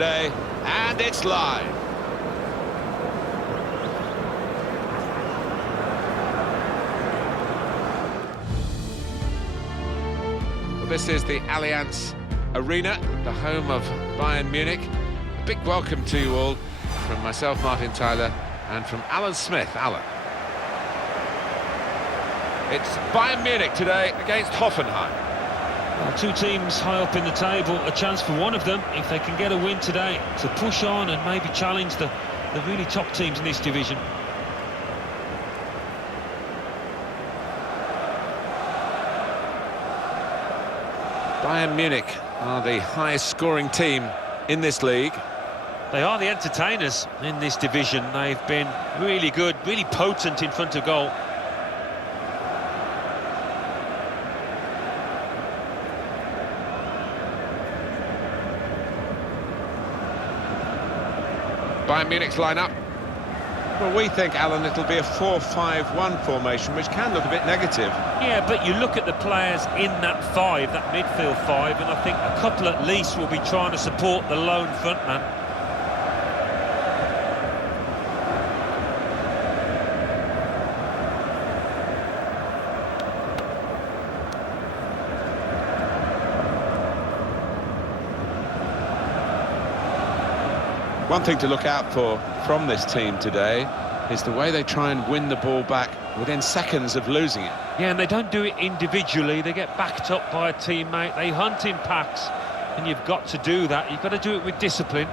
today, and it's live. Well, this is the Allianz Arena, the home of Bayern Munich. A big welcome to you all from myself, Martin Tyler, and from Alan Smith. Alan. It's Bayern Munich today against Hoffenheim. Well, two teams high up in the table, a chance for one of them, if they can get a win today, to push on and maybe challenge the really top teams in this division. Bayern Munich are the highest scoring team in this league. They are the entertainers in this division. They've been really good, really potent in front of goal. Bayern Munich's lineup. Well, we think, Alan, it'll be a 4-5-1 formation, which can look a bit negative. Yeah, but you look at the players in that five, that midfield five, and I think a couple at least will be trying to support the lone frontman. One thing to look out for from this team today is the way they try and win the ball back within seconds of losing it. Yeah, and they don't do it individually. They get backed up by a teammate. They hunt in packs, and you've got to do that. You've got to do it with discipline.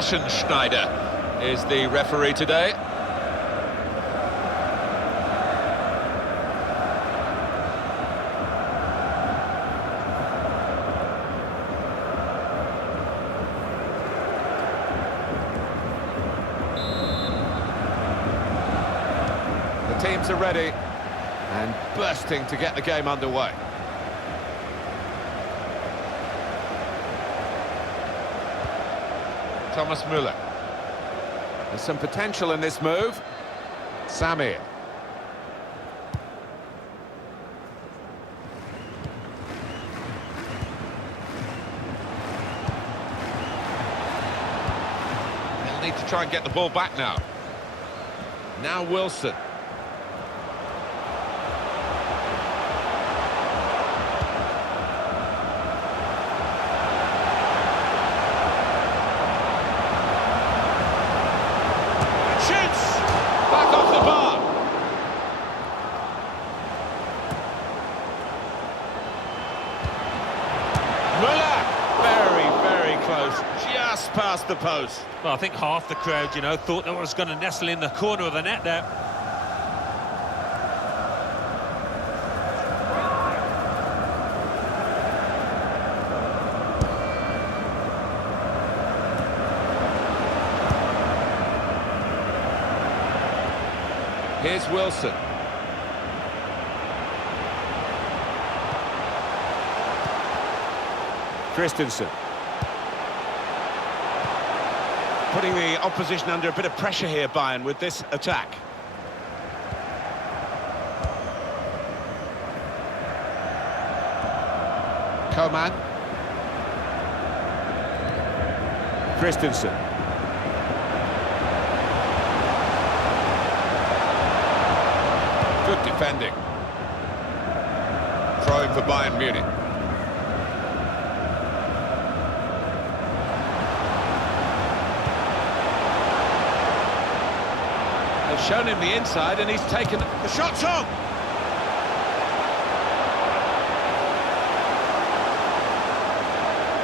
Waschenschneider is the referee today. The teams are ready and bursting to get the game underway. Thomas Müller. There's some potential in this move. Samir. They'll need to try and get the ball back now. Now Wilson. Just past the post. Well, I think half the crowd, you know, thought that was going to nestle in the corner of the net there. Here's Wilson. Christensen. Putting the opposition under a bit of pressure here, Bayern, with this attack. Coman. Christensen. Good defending. Throwing for Bayern Munich. They've shown him the inside and he's taken the shot's on.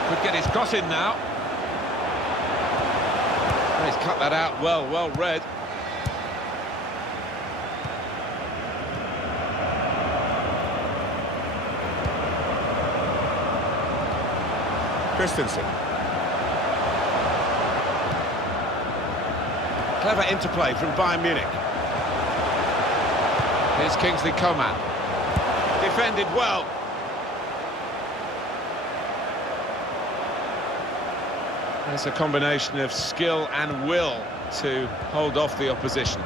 Could get his cross in now. He's cut that out well read. Christensen. Clever interplay from Bayern Munich. Here's Kiinngg-B. Defended well. There's a combination of skill and will to hold off the opposition.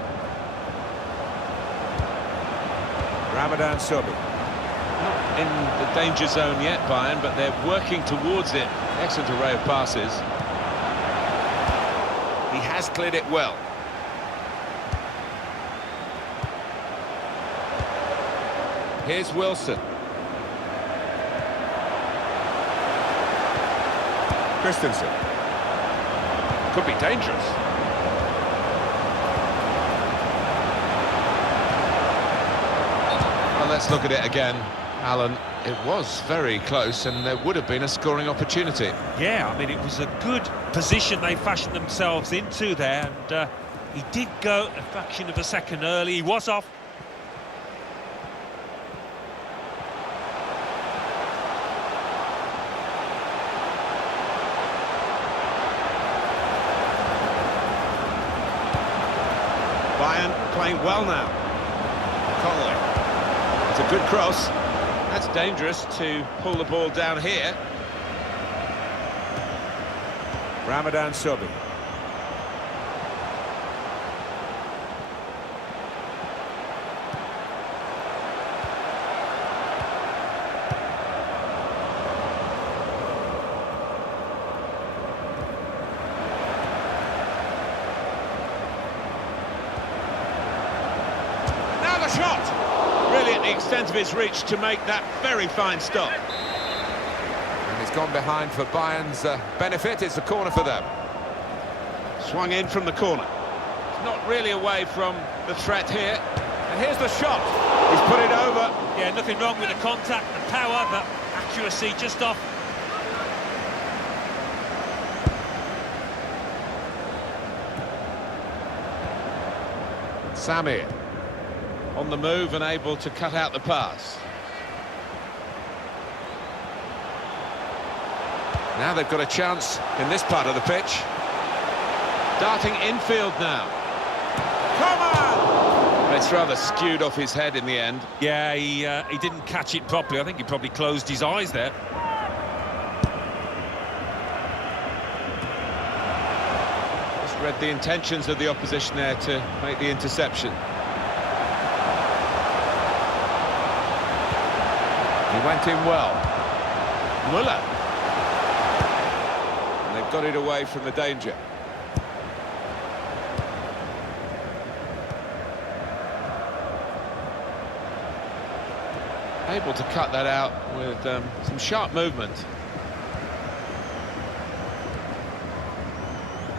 Ramadan Sobi. Not in the danger zone yet, Bayern, but they're working towards it. Excellent array of passes. He has cleared it well. Here's Wilson. Christensen. Could be dangerous. Well, let's look at it again, Alan. It was very close and there would have been a scoring opportunity. Yeah, I mean, it was a good position they fashioned themselves into there, and he did go a fraction of a second early. He was off. Bayern playing well now. Connolly. It's a good cross. That's dangerous to pull the ball down here. Ramadan Sobi. Now the shot! Really at the extent of his reach to make that very fine stop. And he's gone behind for Bayern's benefit. It's a corner for them. Swung in from the corner. Not really away from the threat here. And here's the shot. He's put it over. Yeah, nothing wrong with the contact, the power, but accuracy just off. Samir. On the move and able to cut out the pass. Now they've got a chance in this part of the pitch. Darting infield now. Come on! It's rather skewed off his head in the end. Yeah, he didn't catch it properly. I think he probably closed his eyes there. Just read the intentions of the opposition there to make the interception. He went in well. Muller. And they've got it away from the danger. Able to cut that out with some sharp movement.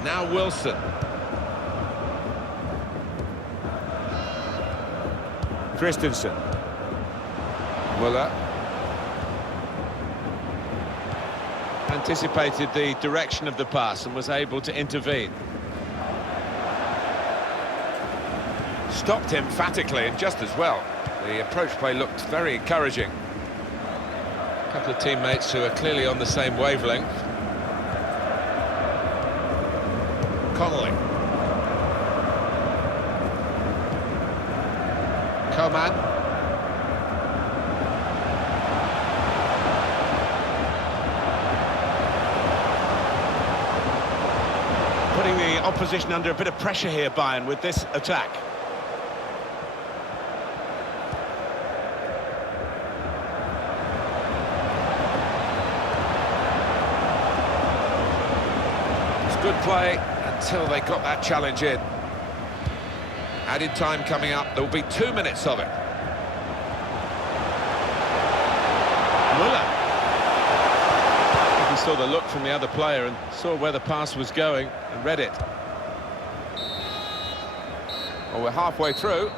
Now Wilson. Christensen. Muller. Anticipated the direction of the pass and was able to intervene. Stopped emphatically and just as well. The approach play looked very encouraging. A couple of teammates who are clearly on the same wavelength. Connolly. Coman. Putting the opposition under a bit of pressure here, Bayern, with this attack. Good play until they got that challenge in. Added time coming up. There will be 2 minutes of it. Muller. He saw the look from the other player and saw where the pass was going and read it. Well, we're halfway through,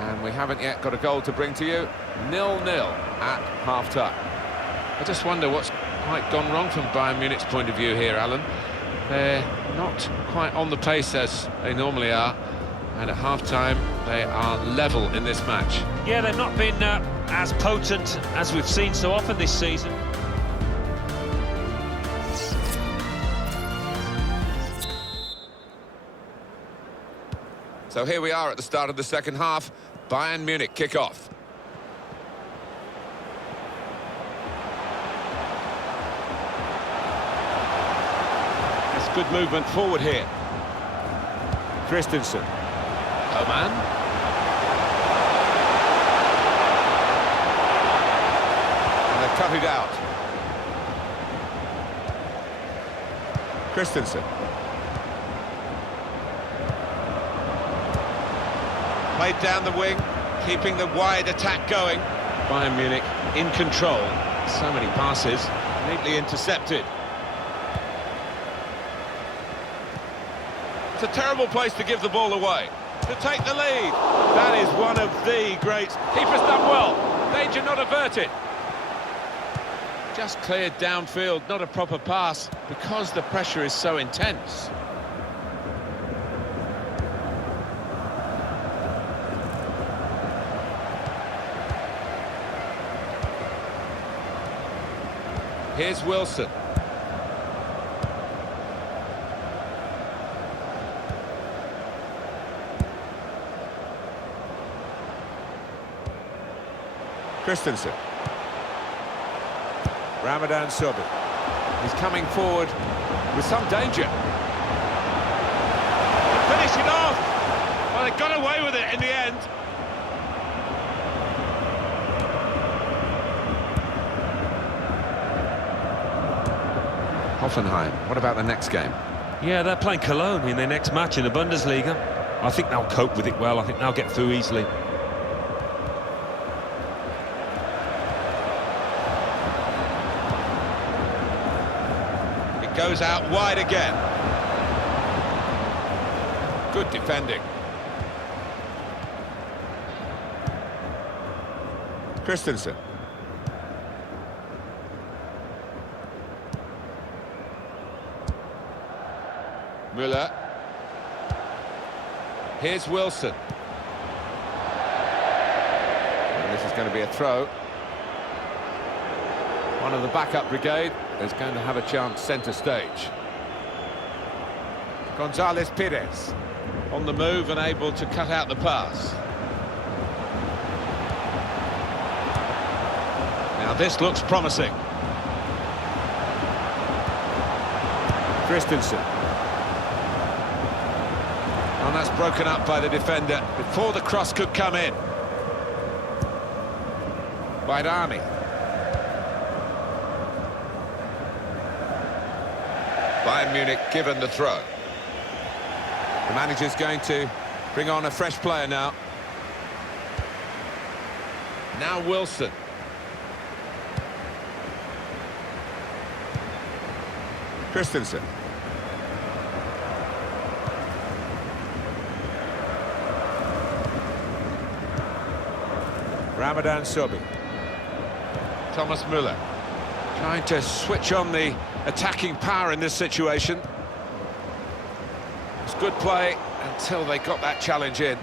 and we haven't yet got a goal to bring to you. 0-0 at half-time. I just wonder what's quite gone wrong from Bayern Munich's point of view here, Alan. They're not quite on the pace as they normally are, and at half-time they are level in this match. Yeah, they've not been as potent as we've seen so often this season. So here we are at the start of the second half. Bayern Munich kick off. good movement forward here. Christensen. Coman. And they've cut it out. Christensen. Played down the wing, keeping the wide attack going. Bayern Munich in control. So many passes, neatly intercepted. It's a terrible place to give the ball away. To take the lead. That is one of the great. Keeper's done well. Danger not averted. Just cleared downfield, not a proper pass, because the pressure is so intense. Here's Wilson. Christensen. Ramadan Sobhi. He's coming forward with some danger. Finish it off! Well, they got away with it in the end. Hoffenheim, what about the next game? Yeah, they're playing Cologne in their next match in the Bundesliga. I think they'll cope with it well. I think they'll get through easily. Goes out wide again. Good defending. Christensen. Müller. Here's Wilson. And this is going to be a throw. One of the backup brigade is going to have a chance centre stage. González Pires on the move and able to cut out the pass. Now this looks promising. Christensen. And that's broken up by the defender before the cross could come in. Bayrami. Bayern Munich given the throw. The manager's going to bring on a fresh player now. Now Wilson. Christensen. Ramadan Sobhi. Thomas Müller. Trying to switch on the attacking power in this situation. It's good play until they got that challenge in.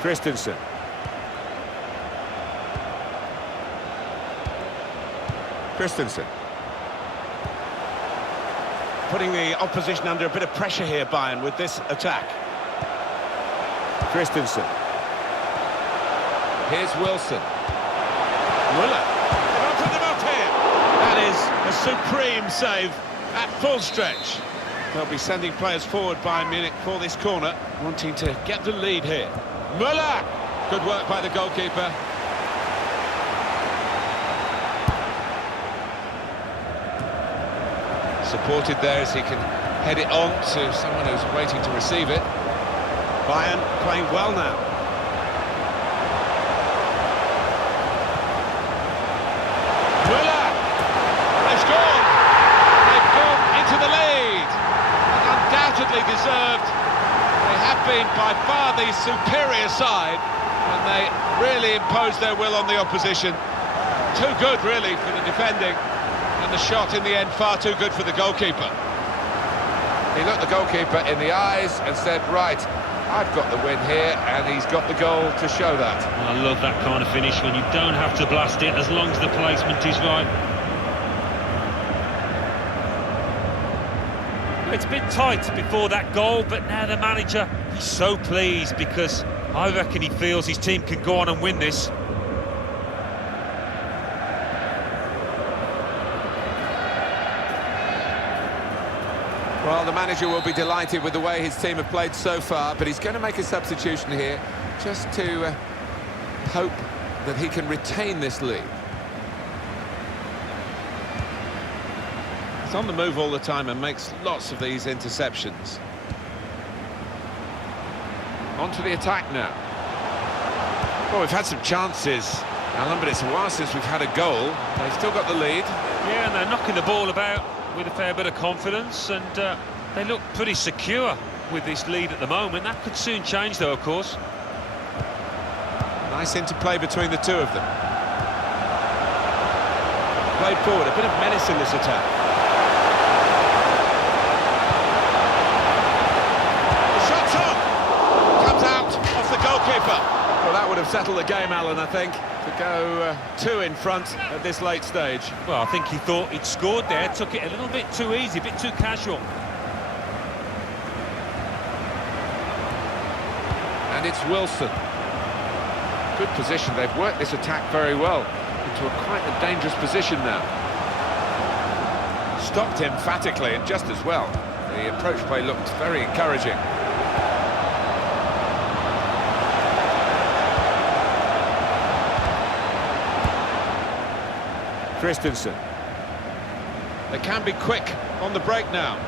Christensen. Christensen. Putting the opposition under a bit of pressure here, Bayern, with this attack. Christensen. Here's Wilson. Müller. They've opened them up here. That is a supreme save at full stretch. They'll be sending players forward, Bayern Munich, for this corner, wanting to get the lead here. Müller! Good work by the goalkeeper. Supported there as he can head it on to someone who's waiting to receive it. Bayern playing well now. Müller! They've scored! They've gone into the lead! And undoubtedly deserved. They have been by far the superior side, and they really imposed their will on the opposition. Too good, really, for the defending. And the shot in the end far too good for the goalkeeper. He looked the goalkeeper in the eyes and said, right, I've got the win here, and he's got the goal to show that. I love that kind of finish when you don't have to blast it as long as the placement is right. It's been tight before that goal, but now the manager, he's so pleased because I reckon he feels his team can go on and win this. Well, the manager will be delighted with the way his team have played so far, but he's going to make a substitution here just to hope that he can retain this lead. He's on the move all the time and makes lots of these interceptions. On to the attack now. Well, we've had some chances, Alan, but it's a while since we've had a goal. They've still got the lead. Yeah, and they're knocking the ball about with a fair bit of confidence, and they look pretty secure with this lead at the moment. That could soon change, though, of course. Nice interplay between the two of them. Played forward, a bit of menace in this attack. The shot's on! Comes out off the goalkeeper. Well, that would have settled the game, Alan, I think, to go two in front at this late stage. Well, I think he thought he'd scored there, took it a little bit too easy, a bit too casual. And it's Wilson. Good position. They've worked this attack very well into quite a dangerous position now. Stopped emphatically and just as well. The approach play looked very encouraging. Christensen. They can be quick on the break now.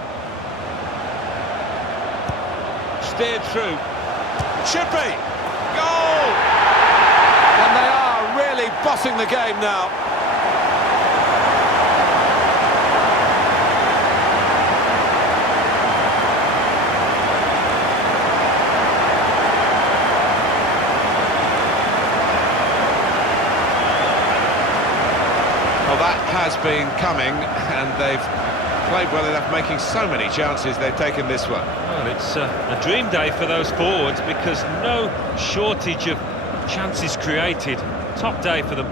Steered through. Should be! Goal! And they are really bossing the game now. Well, that has been coming, and they've played well enough, making so many chances. They've taken this one. Well, it's a dream day for those forwards because no shortage of chances created. Top day for them.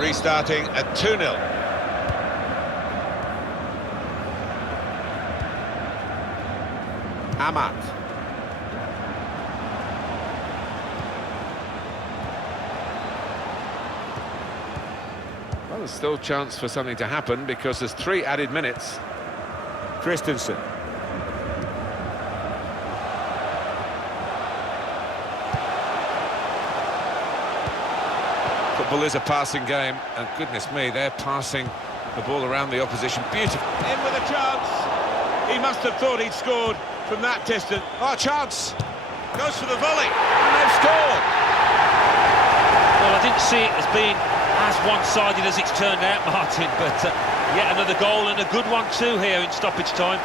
Restarting at 2-0. Amat. Well, there's still a chance for something to happen because there's 3 added minutes. Christensen. Football is a passing game, and goodness me, they're passing the ball around the opposition beautifully. In with a chance. He must have thought he'd scored from that distance. Oh, chance. Goes for the volley. And they've scored. Well, I didn't see it as being as one-sided as it's turned out, Martin, but yet another goal and a good one too here in stoppage time.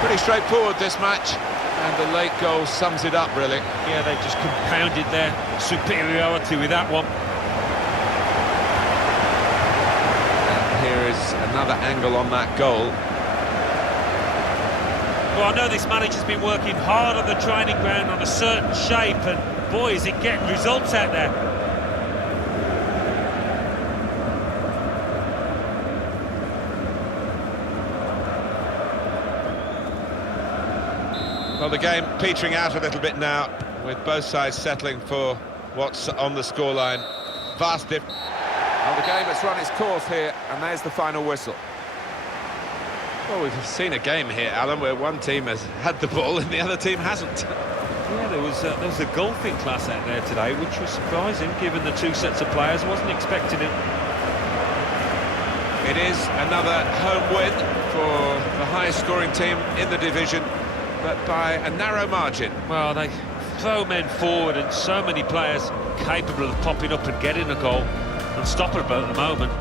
Pretty straightforward, this match, and the late goal sums it up, really. Yeah, they've just compounded their superiority with that one. And here is another angle on that goal. Well, I know this manager's been working hard on the training ground on a certain shape, and boy, is it getting results out there. Well, the game petering out a little bit now, with both sides settling for what's on the scoreline. Vast difference. Well, the game has run its course here, and there's the final whistle. Well, we've seen a game here, Alan, where one team has had the ball and the other team hasn't. Yeah, there was a golfing class out there today, which was surprising, given the 2 sets of players. I wasn't expecting it. It is another home win for the highest scoring team in the division, but by a narrow margin. Well, they throw men forward, and so many players capable of popping up and getting a goal. Unstoppable at the moment.